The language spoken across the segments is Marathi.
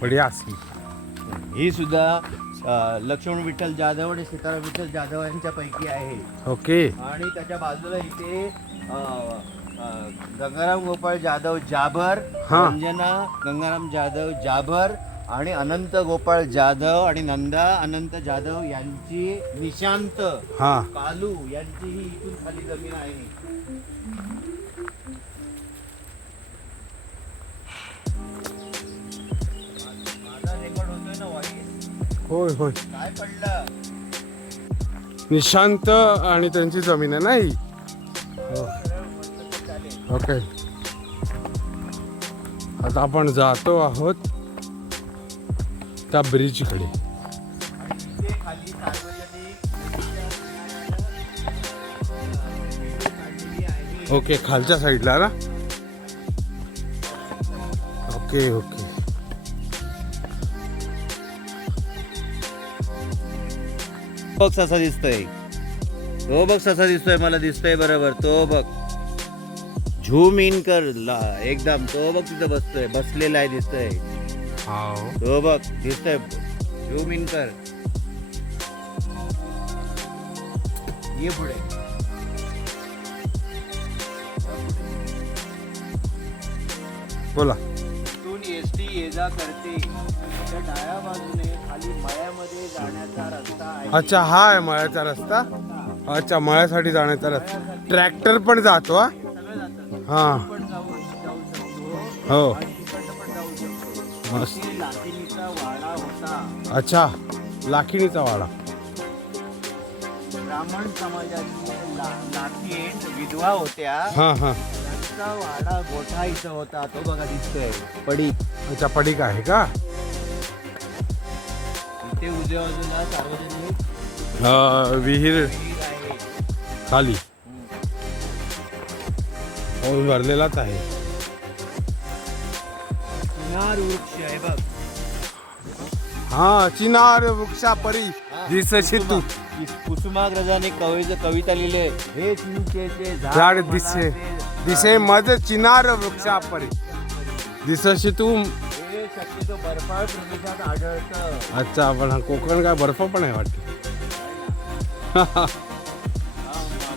बढिया सी ही सुद्धा अ, लक्ष्मण विठ्ठल जाधव आणि सीताराम विठ्ठल जाधव यांच्यापैकी आहे. ओके. आणि त्याच्या बाजूला इथे अ, अ, गंगाराम गोपाळ जाधव जाभर हा. रंजना गंगाराम जाधव जाभर आणि अनंत गोपाळ जाधव आणि नंदा अनंत जाधव यांची निशांत हा. कालू यांची ही इथून खाली जमीन आहे. होय होय. काय पडलं निशांत आणि त्यांची जमीन आहे नाही हो. ओके. आता आपण जातो आहोत त्या ब्रिजकडे. कडे ओके खालच्या साईडला ना? Okay okay. बघ कसा दिसतोय. तो बघ कसा दिसतोय मला दिसतोय बरोबर. तो बघ. झूम इन कर ला एकदम. तो बघ तिथं बसतोय बसलेला आहे दिसतोय. तो बघ दिसतोय. झूम इन कर. ये पुढे. बोला. टी ये जा करते. त्या डाव्या बाजूने खाली मळ्यामध्ये जाण्याचा रस्ता आहे. अच्छा हा आहे मळ्याचा रस्ता? अच्छा मळ्यासाठी जाण्याचा रस्ता. ट्रॅक्टर पण जातो हा? सगळं हा. पण जाऊ जाऊ शकतो. हो. आणि तिकडनं पण जाऊ शकतो. मस्त. इथे लाटिनीचा वाडा होता. अच्छा लाखिणीचा वाडा. ब्राह्मण समाजाची ला- विधवा होत्या. हा हा. त्यांचा वाडा गोठा इथं होता तो बघा दिसतोय. पडी. अच्छा पडीक आहे का? इथे उजव्या बाजूला सार्वजनिक अं, विहीर विहीर आहे खाली. पाऊस भरलेलाच आहे. चिनार वृक्ष आहे बघ. हा चिनार वृक्षा परी दिसशी तू. कुसुमाग्रजाने कवी कविता लिहिले हे चिंचेचे झाड दिसे दिसे मज चिनार वृक्षा परी दिसशी तू हे शक्यतो बर्फाळ प्रदेशात आढळतं. अच्छा पण हा कोकण काय बर्फ पण आहे वाटतं.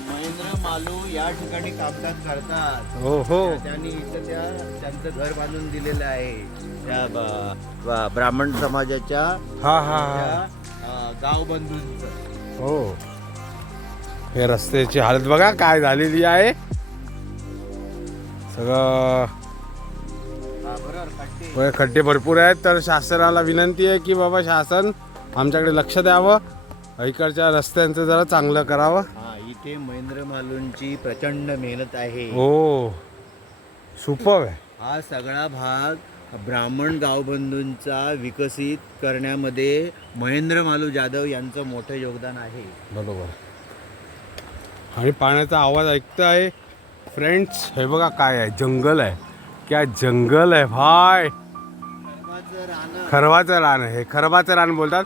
महेंद्र मालू या ठिकाणी कामकाज करतात. हो हो. त्यांनी इथं त्या त्यांचं घर बांधून दिलेलं आहे. त्या ब- ब- ब्राह्मण समाजाच्या हा हा हा. अं, गावबंधूंचं. हो. हे रस्त्याची हालत बघा काय झालेली आहे. सगळं खड्डे. भरपूर आहेत तर शासनाला विनंती आहे की बाबा शासन आमच्याकडे लक्ष द्यावं. इकडच्या रस्त्यांचं जरा चांगलं करावं. हा इथे महेंद्र मालूंची प्रचंड मेहनत आहे. हो. सुपर आहे. हा सगळा भाग ब्राह्मण गावबंधूंचा विकसित करण्यामध्ये महेंद्र मालू जाधव यांचं मोठं योगदान आहे. बरोबर. आणि पाण्याचा आवाज ऐकतं आहे. फ्रेंड्स हे बघा काय आहे. जंगल आहे. क्या जंगल आहे भाय खरवाचं रान. आहे. हे खरवाचं रान बोलतात.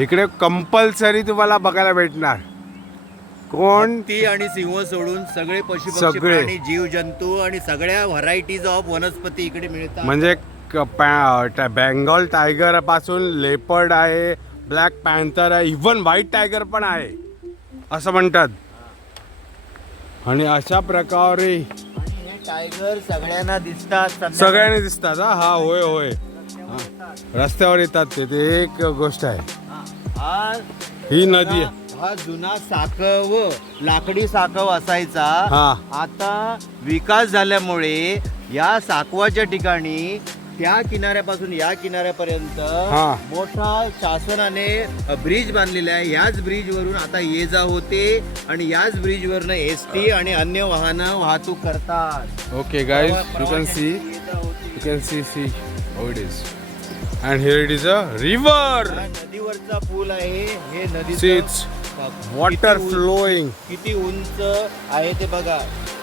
इकडे कंपल्सरी तुम्हाला बघायला भेटणार. कोण? ती आणि सिंह सोडून सगळे पशु पक्षी सगळे. प्राणी जीव जंतू आणि सगळ्या व्हरायटीज ऑफ वनस्पती इकडे मिळतात. म्हणजे क- पॅ- टा- बेंगॉल टायगरपासून लेपर्ड आहे ब्लॅक पॅन्थर आहे इव्हन व्हाईट टायगर पण आहे. असं म्हणतात. आणि अशा प्रकारे आणि हे टायगर सगळ्यांना दिसतात संध्याकाळी सगळ्यांनी दिसतात हा? हा होय होय. रस्त्यावर येतात. रस्त्यावर येतात ते ते एक गोष्ट आहे. हा. हा ही नदी आहे. हा जुना साकव लाकडी साकव असायचा. हा. आता विकास झाल्यामुळे या साकवाच्या ठिकाणी त्या किनाऱ्यापासून या किनाऱ्यापर्यंत हा. मोठा शासनाने ब्रिज बांधलेला आहे. याच ब्रिज वरून आता ये जा होते आणि याच ब्रिज वरून एस टी आणि अन्य वाहनं वाहतूक करतात. ओके यू कॅन प्रवाशांची सी होते. You can see see how it is and here it is a river हा नदीवरचा पूल आहे. हे नदी वॉटर फ्लोईंग किती उंच आहे ते बघा.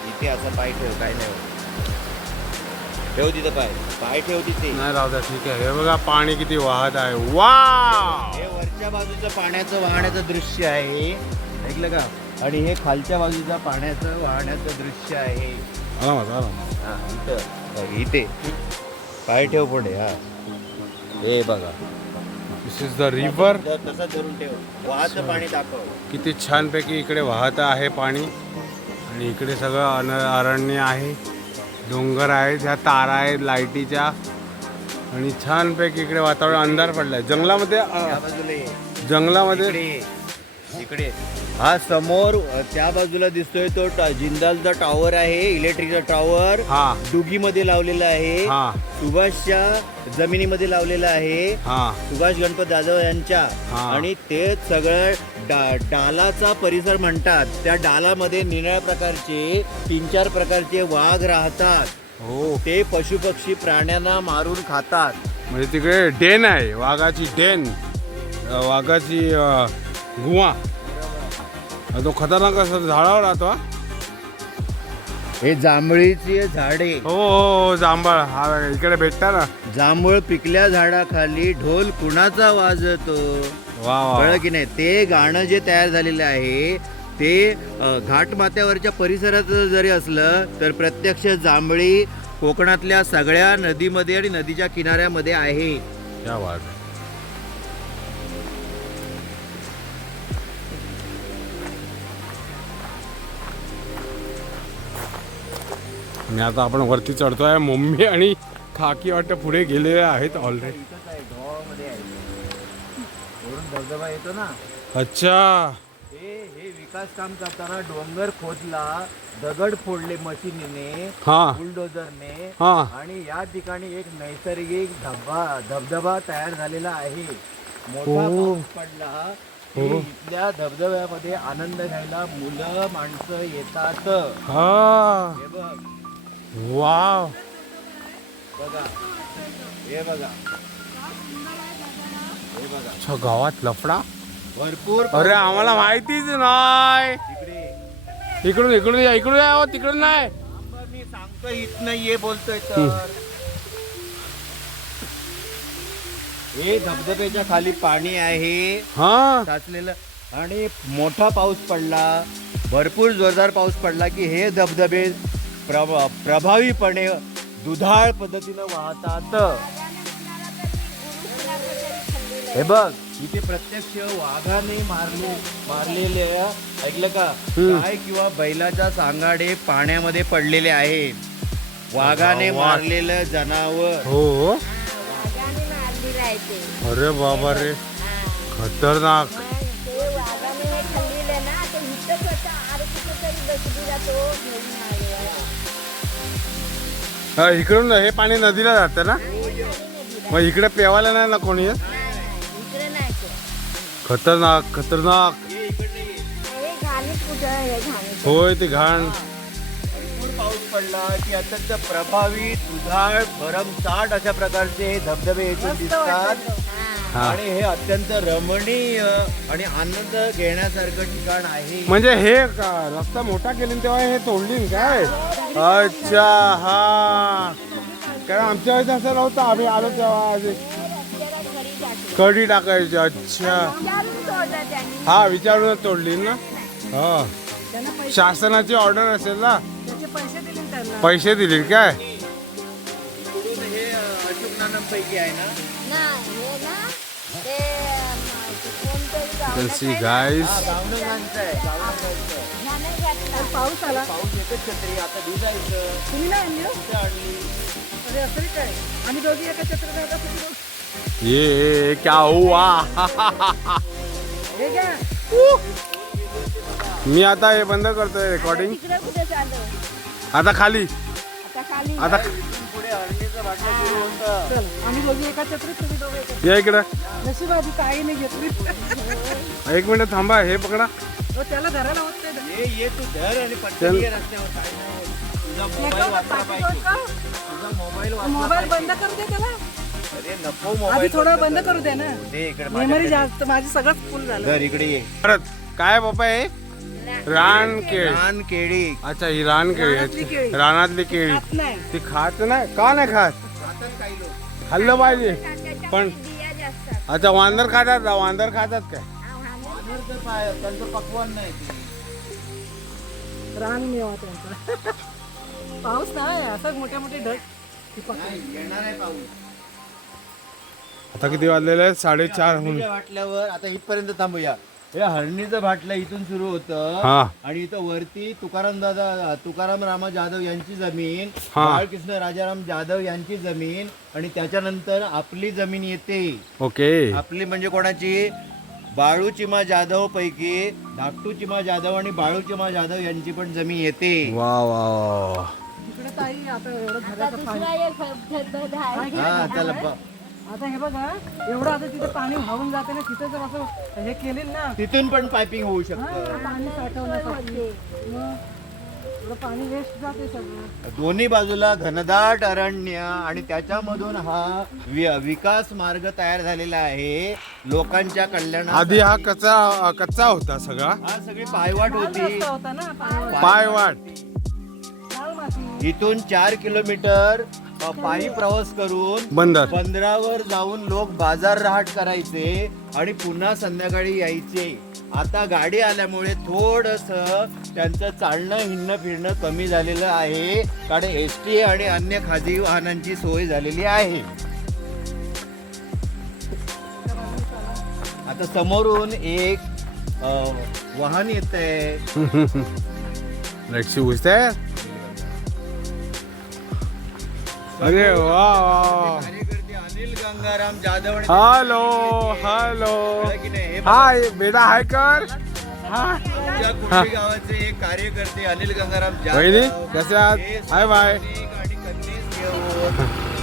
इथे असं पाय ठेव काय नाही होत. ठेव तिथं पाय. पाय ठेव तिथे. नाही राहू द्या ठीक आहे. हे बघा पाणी किती वाहत आहे. वा हे वरच्या बाजूचं पाण्याचं वाहण्याचं दृश्य आहे. ऐकलं का? आणि हे खालच्या बाजूचं पाण्याचं वाहण्याचं दृश्य आहे. आरामात आरामात. हा, इथं. इथे. पाय ठेव पुढे हा. हे बघा. दिस इज द रिव्हर तसं धरून ठेव. वाहतं पाणी दाखव. किती छानपैकी इकडे वाहत आहे पाणी. आणि इकडे सगळं अन अरण्य आहे. डोंगर आहेत ह्या तारा आहेत लाईटीच्या. आणि छानपैकी इकडे वातावरण अंधार पडलाय. जंगलामध्ये बाजूला ये. जंगलामध्ये इकडे ये. इकडे हा समोर अ, त्या बाजूला दिसतोय तो टा- जिंदालचा टॉवर आहे इलेक्ट्रिकचा टॉवर हा. डुगीमध्ये लावलेला आहे. हा. सुभाषच्या जमिनीमध्ये लावलेला आहे. हा. सुभाष गणपत जाधव यांच्या. हा. आणि ते सगळं डा डालाचा परिसर म्हणतात. त्या डालामध्ये निळ्या प्रकारचे तीन चार प्रकारचे वाघ राहतात. हो. ते पशुपक्षी प्राण्यांना मारून खातात. म्हणजे तिकडे डेन आहे वाघाची डेन. अ, वाघाची अ, गुहा. अ, तो खतरनाक असं झाडावर राहतो हा. हे जांभळीची झाडे. हो हो हो जांभळ. हा इकडे भेटता ना. जांभूळ पिकल्या झाडाखाली ढोल कुणाचा वाजतो? वा वा कळलं की नाही? ते गाणं जे तयार झालेलं आहे ते अ, घाटमाथ्यावरच्या परिसरात जरी असलं तर प्रत्यक्ष जांभळी कोकणातल्या सगळ्या नदीमध्ये आणि नदीच्या किनाऱ्यामध्ये आहे. क्या बात आणि आता आपण वरती चढतोय मम्मी आणि खाकी वाटतं पुढे गेलेले आहेत ऑलरेडी धबधबा येतो ना अच्छा. हे. हे. विकास काम करताना डोंगर खोदला दगड फोडले मशीनीने हा बुलडोजरने हा आणि या ठिकाणी एक नैसर्गिक धबा धबधबा तयार झालेला आहे मोठा हो. पाऊस पडला की हो. इथल्या धबधब्यामध्ये आनंद घ्यायला मुलं माणसं येतात. हा. हे बघ. वाव. बघा. हे बघा. हे बघा. अच्छा गावात लफडा? भरपूर अरे आम्हाला माहितीच नाही. तिकडे इकडून इकडून या इकडून या हो, तिकडून नाही. मी सांगतो इथ नाहीये बोलतोय तर. हे धबधब्याच्या खाली पाणी आहे. हा. साचलेलं. आणि मोठा पाऊस पडला. भरपूर जोरदार पाऊस पडला की हे धबधबे प्रभ प्रभावीपणे दुधाळ पद्धतीनं वाहतात. हे बघ इथे प्रत्यक्ष वाघाने मारले मारलेले ऐकलं का. गाय किंवा बैलाच्या सांगाडे पाण्यामध्ये पडलेले आहे. वाघाने वाघ. मारलेलं जनावर. हो. अरे बाबा रे. खतरनाक. वाघाने खाल्लेलं ना इकडून हे पाणी नदीला जातं ना? मग इकडे पेवायला नाही ना कोणी? येत? खतरनाक खतरनाक. हे हे होय ते घाण. भरपूर पाऊस पडला की अत्यंत प्रभावी दुधाळ भरमसाठ अशा प्रकारचे हे धबधबे येथून दिसतात. हा. आणि हे अत्यंत रमणीय आणि आनंद घेण्यासारखं ठिकाण आहे. म्हणजे हे का- रस्ता मोठा केले तेव्हा हे तोडली ना काय? अच्छा हा. कारण आमच्या वेळेस असं नव्हतं आम्ही आलो तेव्हा कडी टाकायची अच्छा. हा विचारूनच तोडली ना? हा. शासनाची ऑर्डर असेल ना? पैसे दिले काय? हे अशोक नानांपैकी आहे ना? Can see guys. पाऊस आला पाऊस येतच छत्री आता भिजायचं तुम्ही नाही आणली? कुठे आणली अरे असं नाही काय आम्ही दोघी एका छत्रात राहत असतो की दोघी. ये क्या हुआ हे घ्या मी आता हे बंद करतोय रेकॉर्डिंग आता खाली आता चल आम्ही दोघी एका छत्रीत तुम्ही दोघे एका या इकडं. नशीब आधी काही नाही घेतली. एक मिनिट थांबा हे पकडा. हो त्याला धरायला होत नाही. ना. ये ये तू धर आणि पटकन ये रस्त्यावर. काय नाही होत. तुझा मोबाईल वाचला पाहिजे. तुझा मोबाईल वाचला मोबाईल पाहिजे. बंद करू दे त्याला. अरे नको आधी मोबाईल थोडं बंद करू. दे ना. दे इकडे मेमरी. जास्त माझी सगळंच फुल झालं. धर इकडे ये. परत काय बाबा हे? रान केळी रान केळी अच्छा ही रान केळी रानातली अच्छा. केळी. रानातली केळी. खात नाही. ती खात नाही? का नाही खात? खातात काही लोक खाल्लं पाहिजे. पण बिया जास्त असतात. अच्छा वांदर खातात का? वांदर खातात काय वांदे वानरचं पाय त्यांचं पकवान नाही ते. रान मेवा त्यांचा. पाऊस नाही असं मोठे मोठे ढग. येणार आहे पाऊस. आता किती वाजलेले आहेत? साडेचार होऊन भाटल्यावर आता इथपर्यंत थांबूया. हे हरणीचं भाटलं इथून सुरू होतं. हा. आणि इथं वरती तुकाराम दादा तुकाराम रामा जाधव यांची जमीन हा. बाळकृष्ण राजाराम जाधव यांची जमीन आणि त्याच्यानंतर आपली जमीन येते. ओके. आपली म्हणजे कोणाची? बाळू चिमा जाधव पैकी धाकटू चिमा जाधव आणि बाळू चिमा जाधव यांची पण जमीन येते. वा वा वा. आता दुसरा एक धबधब आहे. हा त्याला ब- आता हे बघा एवढं आता तिथे पाणी वाहून जाते ना तिथे जर असं हे केलेलं ना तिथून पण पायपिंग होऊ शकतं. पाणी साठवण्यासाठी. मग एवढं पाणी वेस्ट जाते सगळं. दोन्ही बाजूला घनदाट अरण्य आणि त्याच्यामधून हा वि- विकास मार्ग तयार झालेला आहे. लोकांच्या कल्याणा आधी हा कच्चा कच्चा होता सगळा. हा सगळी पायवाट होती. रस्ता होता ना पाणी पायवाट. लाल माती. इथून चार किलोमीटर अ, पायी प्रवास करून बंदर बंदरावर जाऊन लोक बाजार रहाट करायचे आणि पुन्हा संध्याकाळी यायचे. आता गाडी आल्यामुळे थोडस त्यांचं चालणं हिंडणं फिरणं कमी झालेलं आहे. कारण एस टी आणि अन्य खाजगी वाहनांची सोय झालेली आहे. आता समोरून एक अ, वाहन येत आहे अरे वा वा अनिल गंगाराम जाधव हॅलो हॅलो? हे. हाय बेटा हाय कर. गावाचे एक कार्यकर्ते अनिल गंगाराम जाधव. कसे हाय बाय.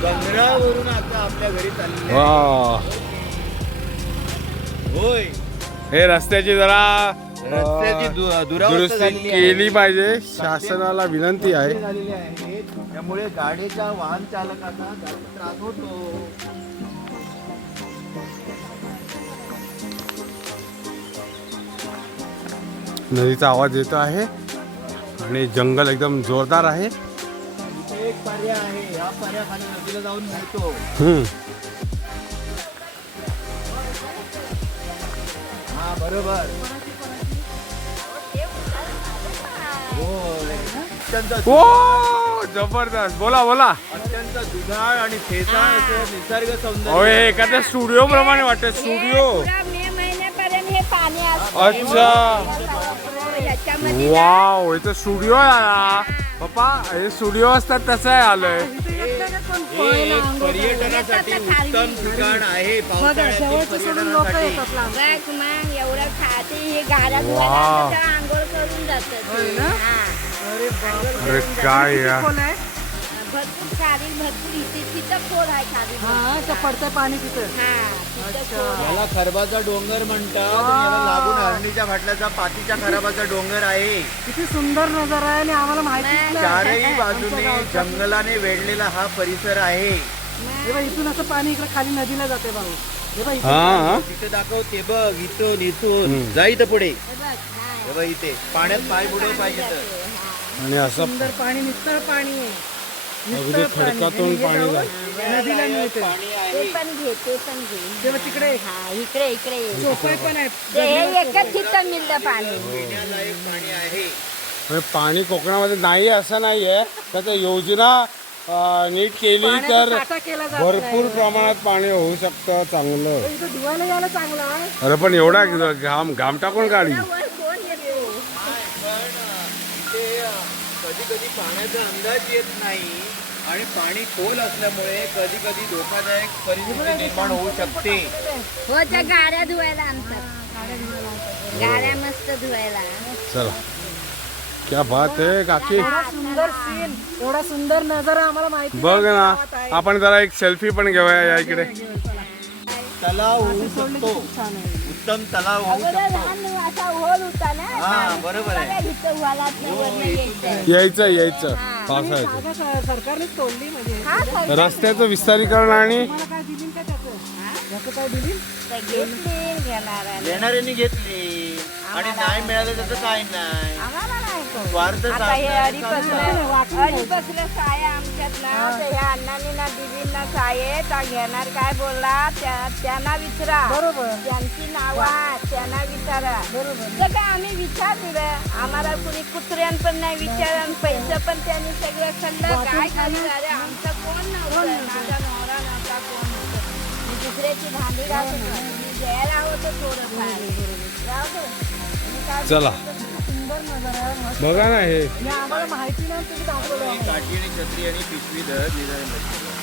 डोंगरावरून आता आपल्या घरी चालले. होय. हे रस्त्याची जरा रस्त्याची दु- दुरावस्था दुरुस्ती झालेली आहे. केली पाहिजे. शासनाला विनंती आहे. झालेली त्यामुळे गाडीच्या वाहन चालकांना त्रास होतो. नदीचा आवाज येतो आहे आणि जंगल एकदम जोरदार आहे. इथे एक पर्याय आहे. या पर्यायाखाली नदीला जाऊन मिळतो. हम्म. हा बरोबर. अत्यंत ओ जबरदस्त. बोला बोला. अत्यंत दुधाळ आणि फेसाळ असं निसर्ग अहो सौंदर्य हे एखाद्या स्टुडिओ प्रमाणे वाटत हे स्टुडिओ. पुरा मे महिन्यापर्यंत हे पाणी असतं. अच्छा. याच्यामध्ये वाव इथं स्टुडिओ आहे. पप्पा हे स्टुडिओ असतात तसं आहे आलंय. एक पर्यटनासाठी उत्तम ठिकाण आहे पावसाळ्यातील जवळचे सोडून लोक पर्यटनासाठी. येतात लांब बघ मग एवढं खाते हे गाड्या वाव. आंघोळ करून जातात. होय ना? हा. अरे बाप अरे काय या. खोल आहे? भरपूर खाली भरपूर इथे तिथं खोल आहे खाली हा त्या पडतंय पाणी तिथं. हा तिथं खोल आहे. याला खरबाचा डोंगर म्हणतात. आणि याला लागून हरणीच्या फाटल्याचा पातीच्या खराबाचा डोंगर आहे. किती सुंदर नजारा आहे आणि आम्हाला माहितीच नाही चारही बाजूने जंगलाने वेढलेला हा परिसर आहे. हे बघ इथून असं पाणी इकडे खाली नदीला जाते भाऊ. हे बघ इथून तिथे दाखवते बघ इथून इथून. जा इथं पुढे. हे बघ, हा. हे बघ इथे. पाण्यात पाय बुडव पाहिजे तर आणि असं सुंदर पाणी नितळ पाणी आहे. अगदी पाणी. खडकातून हे पाणी. नदीला मिळते ते पण घे ते पण घे. ते बघ तिकडे हा इकडे इकडे. ये. चोपाई पण आहेत ते हे एकच ठिकाण मिळतं पाणी. पिण्यालायक पाणी आहे म्हणजे पाणी कोकणामध्ये नाही असं नाही आहे त्याचं योजना अं, नीट केली पाण्याचा तर साठा केला जात. भरपूर. प्रमाणात पाणी होऊ शकतं चांगलं. इथं धुवायला यायला चांगलं आहे. अरे पण एवढा घाम घाम टाकून काढी वर कोण येतो कधी कधी पाण्याचा अंदाज येत नाही आणि पाणी खोल असल्यामुळे कधी कधी धोकादायक परिस्थिती निर्माण होऊ शकते. हो त्या गाड्या धुवायला आणतात. गाड्या मस्त धुवायला. चला. क्या बात आहे काकी. एवढा सुंदर सीन एवढा सुंदर नजारा आम्हाला माहिती बघ ना. आपण जरा एक सेल्फी पण घेऊया या इकडे. तलाव होऊ शकतो. आहे उत्तम तलाव होऊ शकतो. हा, बरोबर आहे. वालात वरनं यायचं यायचं पावसाळ्याचं जागा स- सरकारनेच तोडली म्हणजे. हा रस्त्याचं विस्तारीकरण आणि तुम्हाला काय दिली का त्याचं? त्याचं काय दिली तर घेतली घेणाऱ्याने येणाऱ्यांनी घेतली. आणि नाही मिळालं त्याचं काय नाही? आता हे साधण्याचा अडीपसलं अडीपसलं साया आमच्यात ना तर ह्या अण्णांनी ना दिदींना साये त्या घेणार काय बोलला? त्या- त्यांना विचारा. बरोबर. त्यांची नावं आहेत त्यांना विचारा. तर काय आम्ही विचार दिलं? आम्हाला कुणी कुत्र्यान पण नाही विचार पैसे पण त्यांनी सगळं खाल्लं. काय खाल्लं. अरे आमचा कोण नव्हता? माझा नवरा नव्हता कोण. मी दुसऱ्याची भांडी घासून मी द्यायला होतं थोडं चला. सुंदर नजारा आहे मस्त. बघा ना हे. हे आम्हाला माहिती नाही दाखवलं. काठी आणि छत्री आणि पिशवी धर निदान लक्ष